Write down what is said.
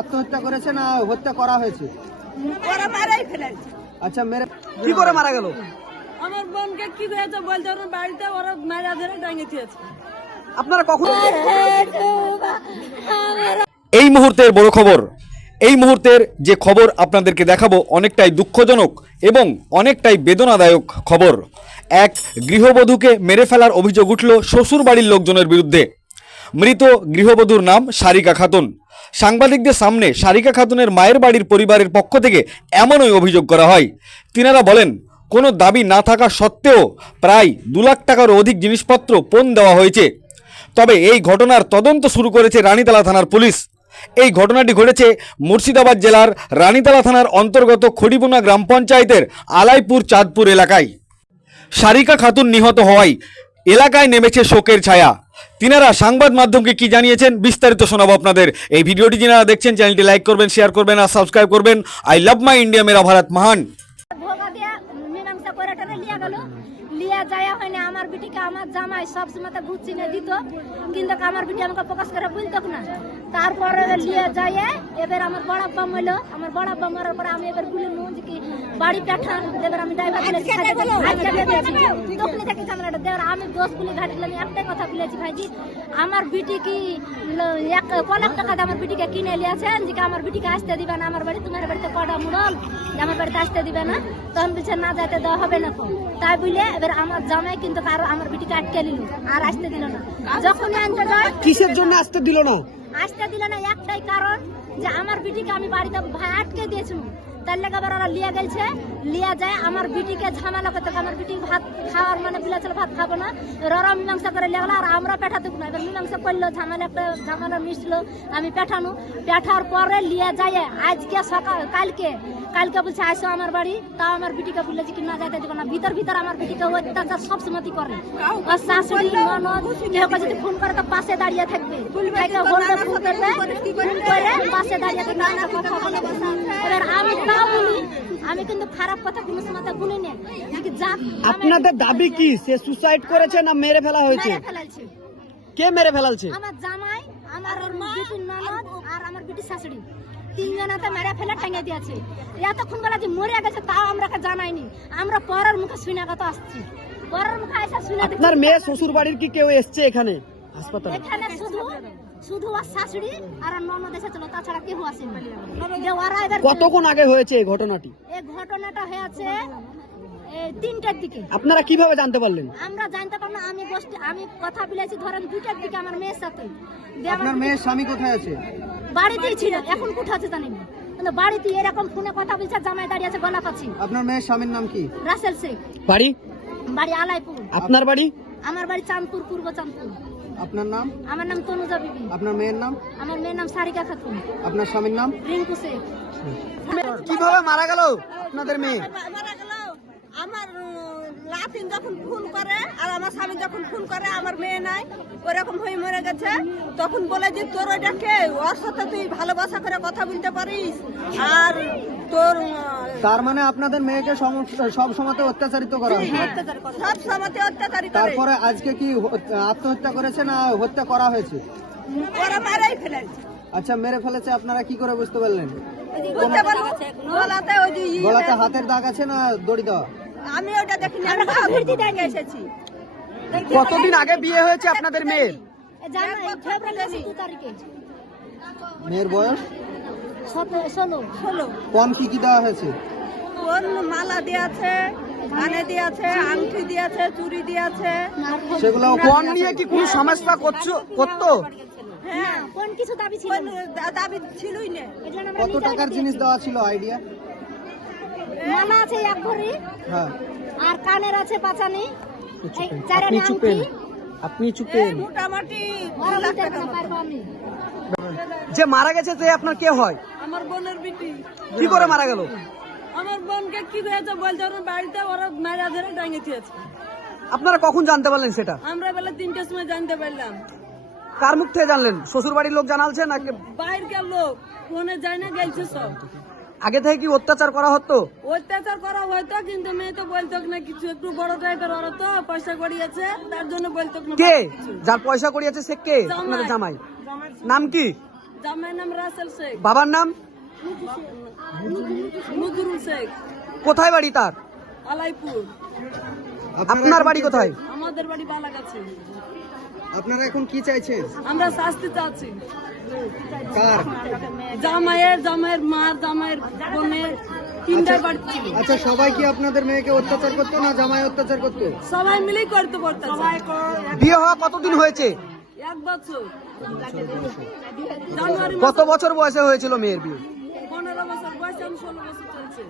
আত্মহত্যা করেছে না হত্যা করা হয়েছে? ওরা মারাই ফেলেছে। আচ্ছা মেরে কি করে মারা গেল? আমার বোনকে কি হয়েছে বলতে ওর বাড়িতে ওরা মারা ধরে টাঙে দিয়েছে আপনারা কখন এই মুহূর্তের বড় খবর। এই মুহূর্তের যে খবর আপনাদেরকে দেখাবো অনেকটাই দুঃখজনক এবং অনেকটাই বেদনাদায়ক খবর। এক গৃহবধূকে মেরে ফেলার অভিযোগ উঠল শ্বশুর বাড়ির লোকজনের বিরুদ্ধে। মৃত গৃহবধূর নাম সারিকা খাতুন। সাংবাদিকদের সামনে সারিকা খাতুনের মায়ের বাড়ির পরিবারের পক্ষ থেকে এমনই অভিযোগ করা হয়। তিনারা বলেন, কোনো দাবি না থাকা সত্ত্বেও প্রায় দু লাখ টাকার অধিক জিনিসপত্র পণ দেওয়া হয়েছে। তবে এই ঘটনার তদন্ত শুরু করেছে রানীতলা থানার পুলিশ। এই ঘটনাটি ঘটেছে মুর্শিদাবাদ জেলার রানীতলা থানার অন্তর্গত খড়িবোনা গ্রাম পঞ্চায়েতের আলাইপুর চাঁদপুর এলাকায়। সারিকা খাতুন নিহত হওয়ায় এলাকায় নেমেছে শোকের ছায়া। তিনারা সংবাদ মাধ্যমকে কি জানিয়েছেন বিস্তারিত শোনাবো আপনাদের। এই ভিডিওটি যিনারা দেখছেন, চ্যানেলটি লাইক করবেন, শেয়ার করবেন আর সাবস্ক্রাইব করবেন। আই লাভ মাই ইন্ডিয়া, মেরা ভারত, মহান। ধোকা দিয়া হয় যায় হয়নি আমার বিটিকে আমার জামাই সব সময় তো ঘুষ চিনে দিত। কিন্তু আমার বিটি আমাকে প্রকাশ করে বলতো না? তারপরে লিয়া যায় এবার আমার বড় আব্বা মইলো আমার বড় আব্বা মরার পরে আমি এবার বলি নুন যে কি বাড়ি পাঠান এবার আমি ড্রাইভার বলেছি দিয়েছি তখনই থেকে দেওয়ার আমি দোষ গুলি ঘাটলাম একটাই কথা বলেছি ভাইজি। আমার বিটি কি এক ক লাখ আমার বিটিকে কিনে নিয়েছেন? যে আমার বিটিকে আসতে দিবে না? আমার বাড়ি তোমার বাড়িতে কটা মুড়ল আমার বাড়িতে আসতে দিবে না? তখন বলছে না যাইতে দেওয়া হবে না তাই বলে এবার আমার জামাই কিন্তু কারও আমার বিটিকে আটকে নিল আর আসতে দিল না। যখন আনতে যায় কিসের জন্য আসতে দিল না? আসতে দিল না একটাই কারণ যে আমার বিটিকে আমি বাড়িতে ভাই আটকে দিয়েছিল তার লেগে আবার ওরা লিয়া গেছে লিয়া যায় আমার বিটিকে ঝামেলা করতে আমার বিটি ভাত খাওয়ার মানে বলেছিল ভাত খাব না। ররা মীমাংসা করে লেগলো আর আমরা পেঠাতে না। এবার মীমাংসা করল ঝামেলা ঝামেলা মিশলো আমি পেঠানো পেঠার পরে লিয়া যায় আজকে সকাল কালকে কালকে বলছে আসো আমার বাড়ি। তাও আমার বিটিকে বললে যে কি না যাইতে দেবো না। ভিতর ভিতর আমার বিটিকে অত্যাচার সব সময় করে। ওর শাশুড়ি ননদ কেউ যদি ফোন করে তো পাশে দাঁড়িয়ে থাকবে। পাশে দাঁড়িয়ে থাকবে কথা বলব এবার আমি বলি আমি কিন্তু খারাপ কথা কোনো সময় বলি না যে যা আপনাদের দাবি কি? সে সুসাইড করেছে না মেরে ফেলা হয়েছে? মেরে ফেলাইছে। কে মেরে ফেলালছে আমার জামাই আমার বিটির ননদ আর আমার বিটির শাশুড়ি। তিনজনাতে মেরে ফেলে টেঙে দিয়েছে। এতক্ষণ বেলা যে মরে গেছে তাও আমরা জানাইনি। আমরা পরের মুখে শুনে কত আসছি। পরের মুখে এসে শুনে আপনার মেয়ে শ্বশুর বাড়ির কি কেউ এসছে এখানে? হাসপাতালে? এখানে শুধু শুধু ওর শাশুড়ি আর ননদ এসেছিল তাছাড়া কেউ আসেনি। যে ওরা এবার কতক্ষণ আগে হয়েছে এই ঘটনাটি? এই ঘটনাটা হয়েছে এই তিনটার দিকে। আপনারা কীভাবে জানতে পারলেন? আমরা জানতে পারলাম আমি গোষ্ঠী আমি কথা বলেছি ধরেন দুটার দিকে আমার মেয়ের সাথে। দিয়ে আমার আপনার মেয়ের স্বামী কোথায় আছে? বাড়িতেই ছিল এখন কোথা আছে জানি না। কিন্তু বাড়িতে এরকম ফোনে কথা বলছে জামাই দাঁড়িয়ে আছে গলা আপনার মেয়ের স্বামীর নাম কি? রাসেল শেখ। বাড়ি? বাড়ি আলাইপুর। আপনার বাড়ি? আমার বাড়ি চাঁদপুর পূর্ব চাঁদপুর। আপনার নাম? আমার নাম তনুজা বিবি। আপনার মেয়ের নাম? আমার মেয়ের নাম সারিকা খাতুন। আপনার স্বামীর নাম? রিঙ্কু শেখ। কীভাবে মারা গেল আপনাদের মেয়ে? মারা গেল। আমার লাফিন যখন ফোন করে আর আমার স্বামী যখন ফোন করে আমার মেয়ে নাই ওরকম হয়ে মরে গেছে তখন বলে যে তোর ওইটাকে ওর সাথে তুই ভালোবাসা করে কথা বলতে পারিস? আর তোর তার মানে আপনাদের মেয়েকে সব সময় অত্যাচারিত করা সব সমাজে অত্যাচারী করে তারপরে আজকে কি আত্মহত্যা করেছে না হত্যা করা হয়েছে? ওরা মারাই ফেলেছে। আচ্ছা মেরে ফেলেছে আপনারা কি করে বুঝতে পারলেন? গলাতে ওই যে ই- গলাতে হাতের দাগ আছে না দড়ি দেওয়া? আমি ওটা দেখিনি আমি ভিড়তি দেখে এসেছি। কতদিন আগে বিয়ে হয়েছে আপনাদের মেয়ের? জানো ফেব্রুয়ারি দু তারিখে। মেয়ের বয়স? কম কি কি দেওয়া হয়েছে? ওর মালা দিয়েছে কানে দিয়েছে আংটি দিয়েছে চুড়ি দিয়েছে সেগুলো পণ নিয়ে কি কোনো সমস্যা করছ করতো? হ্যাঁ। কোন কিছু দাবি ছিল কোন দাবি ছিলই না। কত টাকার জিনিস দেওয়া ছিল আইডিয়া? মালা আছে এক ভরি হ্যাঁ। আর কানের আছে পাঁচানি। আপনি চুপেন আপনি চুপেন মোটামুটি যে মারা গেছে সে আপনার কে হয়? আমার বোনের বিটি। কি করে মারা গেল? আমার বোনকে কি হয়েছে বলতে ওর বাড়িতে ওরা মারা ধরে টাঙে দিয়েছে আপনারা কখন জানতে পারলেন সেটা? আমরা বেলা তিনটের সময় জানতে পারলাম। কার মুখ থেকে জানলেন? শ্বশুর বাড়ির লোক জানালছে নাকি? বাইরের লোক। ফোনে যায় না গেছে সব। আগে থেকে কি অত্যাচার করা হতো? অত্যাচার করা হতো কিন্তু মেয়ে তো বলতো না কিছু একটু বড় টাইপের ওরা তো পয়সা করিয়েছে তার জন্য বলতো না। কে? যার পয়সা করিয়েছে সে কে? আপনাদের জামাই। নাম কি? জামাই নাম রাসেল শেখ। বাবার নাম? নজরুল শেখ। কোথায় বাড়ি তার? আলাইপুর। আপনার বাড়ি কোথায়? আমাদের বাড়ি বালাগাছি। আপনারা এখন কি চাইছেন? আমরা শাস্তি চাচ্ছি। কার? জামাইয়ের জামাইয়ের মা জামাইয়ের বোনের আচ্ছা সবাই কি আপনাদের মেয়েকে অত্যাচার করতো না জামাই অত্যাচার করতো? সবাই মিলেই করতে পারতো বিয়ে হওয়া কতদিন হয়েছে? এক বছর। কত বছর বয়সে হয়েছিল মেয়ের বিয়ে? পনেরো বছর। বয়সে আমি ষোলো বছর চলছে।